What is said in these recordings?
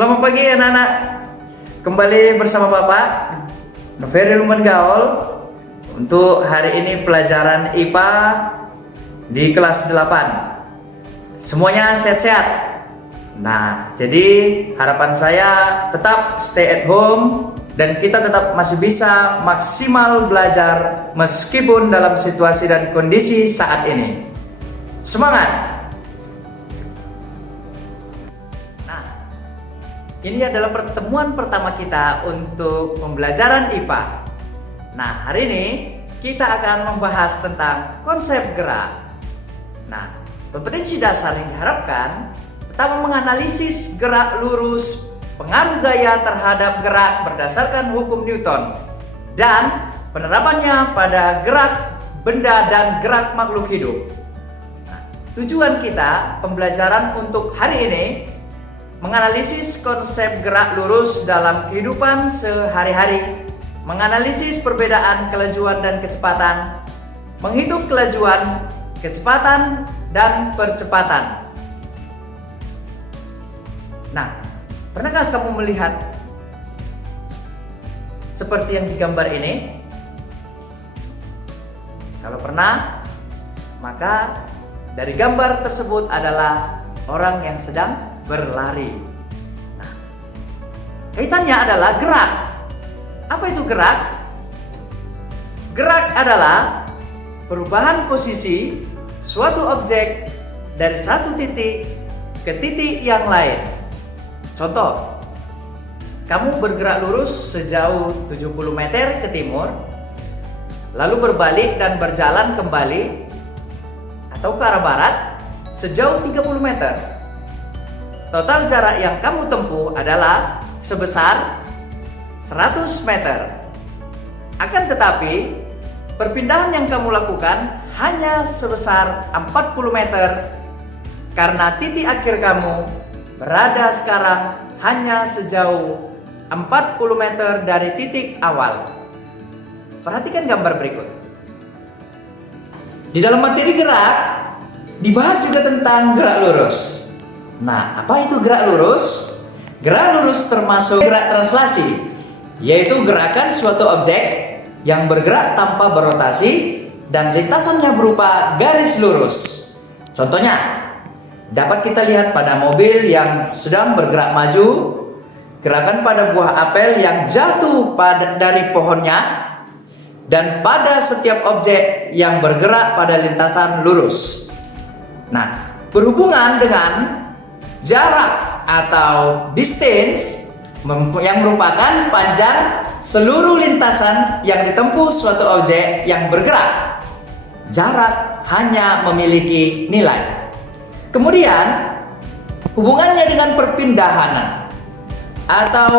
Selamat pagi anak-anak. Kembali bersama Bapak Noveri Luman Gaul untuk hari ini pelajaran IPA di kelas 8. Semuanya sehat-sehat. Nah, jadi harapan saya tetap stay at home dan kita tetap masih bisa maksimal belajar meskipun dalam situasi dan kondisi saat ini. Semangat! Ini adalah pertemuan pertama kita untuk pembelajaran IPA. Nah, hari ini kita akan membahas tentang konsep gerak. Nah, kompetensi dasar yang diharapkan pertama menganalisis gerak lurus, pengaruh gaya terhadap gerak berdasarkan hukum Newton, dan penerapannya pada gerak benda dan gerak makhluk hidup. Nah, tujuan kita pembelajaran untuk hari ini menganalisis konsep gerak lurus dalam kehidupan sehari-hari, menganalisis perbedaan kelajuan dan kecepatan, menghitung kelajuan, kecepatan, dan percepatan. Nah, pernahkah kamu melihat seperti yang digambar ini? Kalau pernah, maka dari gambar tersebut adalah orang yang sedang berlari. Nah, kaitannya adalah gerak. Apa itu gerak? Gerak adalah perubahan posisi suatu objek dari satu titik ke titik yang lain. Contoh, kamu bergerak lurus sejauh 70 meter ke timur, lalu berbalik dan berjalan kembali atau ke arah barat sejauh 30 meter. Total jarak yang kamu tempuh adalah sebesar 100 meter. Akan tetapi, perpindahan yang kamu lakukan hanya sebesar 40 meter karena titik akhir kamu berada sekarang hanya sejauh 40 meter dari titik awal. Perhatikan gambar berikut. Di dalam materi gerak, dibahas juga tentang gerak lurus. Nah, apa itu gerak lurus? Gerak lurus termasuk gerak translasi, yaitu gerakan suatu objek yang bergerak tanpa berotasi dan lintasannya berupa garis lurus. Contohnya, dapat kita lihat pada mobil yang sedang bergerak maju, gerakan pada buah apel yang jatuh dari pohonnya, dan pada setiap objek yang bergerak pada lintasan lurus. Nah, berhubungan dengan jarak atau distance yang merupakan panjang seluruh lintasan yang ditempuh suatu objek yang bergerak. Jarak hanya memiliki nilai. Kemudian, hubungannya dengan perpindahan atau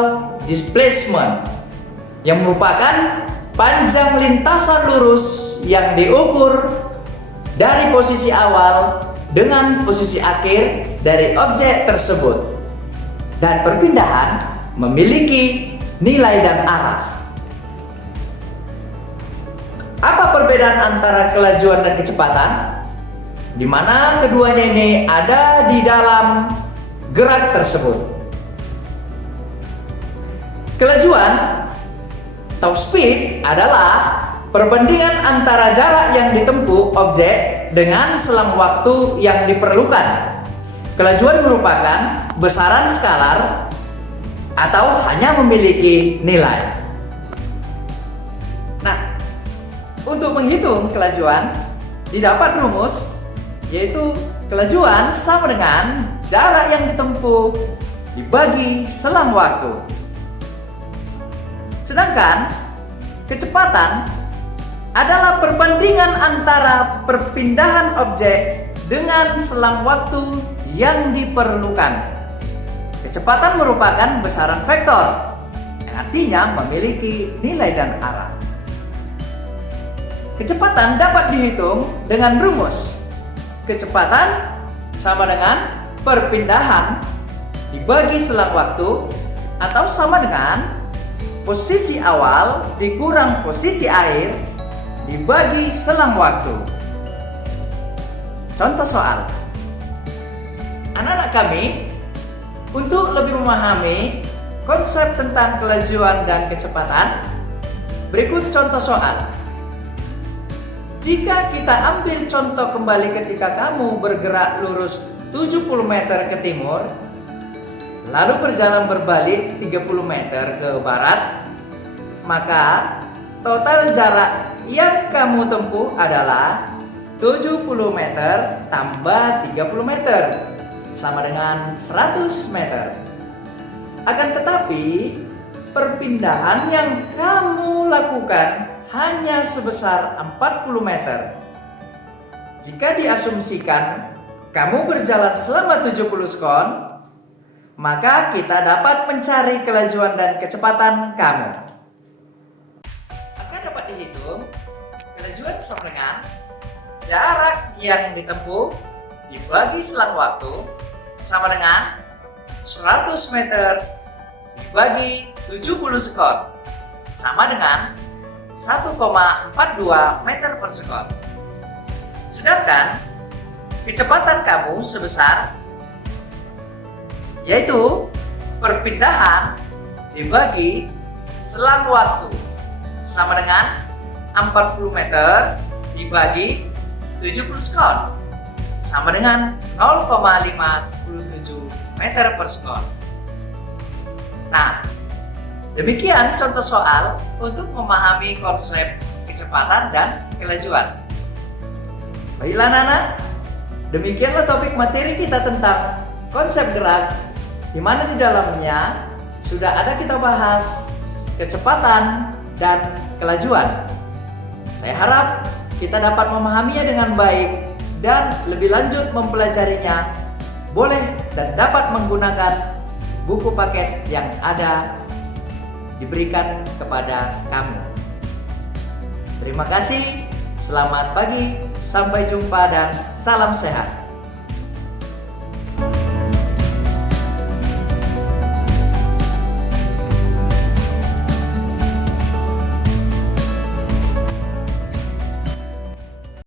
displacement yang merupakan panjang lintasan lurus yang diukur dari posisi awal dengan posisi akhir dari objek tersebut, dan perpindahan memiliki nilai dan arah. Apa perbedaan antara kelajuan dan kecepatan? Di mana keduanya ini ada di dalam gerak tersebut. Kelajuan atau speed adalah perbandingan antara jarak yang ditempuh objek dengan selang waktu yang diperlukan. Kelajuan merupakan besaran skalar atau hanya memiliki nilai. Nah, untuk menghitung kelajuan didapat rumus, yaitu kelajuan sama dengan jarak yang ditempuh dibagi selang waktu. Sedangkan kecepatan adalah perbandingan antara perpindahan objek dengan selang waktu yang diperlukan. Kecepatan merupakan besaran vektor, yang artinya memiliki nilai dan arah. Kecepatan dapat dihitung dengan rumus. Kecepatan sama dengan perpindahan dibagi selang waktu, atau sama dengan posisi awal dikurang posisi akhir dibagi selang waktu. Contoh soal. Anak-anak kami Untuk lebih memahami konsep tentang kelajuan dan kecepatan, berikut contoh soal. Jika kita ambil contoh kembali ketika kamu bergerak lurus 70 meter ke timur, lalu berjalan berbalik 30 meter ke barat, maka total jarak yang kamu tempuh adalah 70 meter tambah 30 meter sama dengan 100 meter. Akan tetapi, perpindahan yang kamu lakukan hanya sebesar 40 meter. Jika diasumsikan kamu berjalan selama 70 sekon, maka kita dapat mencari kelajuan dan kecepatan kamu. Maka dapat dihitung kelajuan sama dengan jarak yang ditempuh dibagi selang waktu sama dengan 100 meter dibagi 70 sekon sama dengan 1,42 meter per sekon. Sedangkan kecepatan kamu sebesar, yaitu perpindahan dibagi selang waktu sama dengan 40 meter dibagi 70 sekon sama dengan 0,57 meter per sekon. Nah, demikian contoh soal untuk memahami konsep kecepatan dan kelajuan. Baiklah anak-anak, demikianlah topik materi kita tentang konsep gerak, di mana di dalamnya sudah ada kita bahas kecepatan dan kelajuan. Saya harap kita dapat memahaminya dengan baik dan lebih lanjut mempelajarinya, boleh dan dapat menggunakan buku paket yang ada diberikan kepada kamu. Terima kasih, selamat pagi, sampai jumpa dan salam sehat.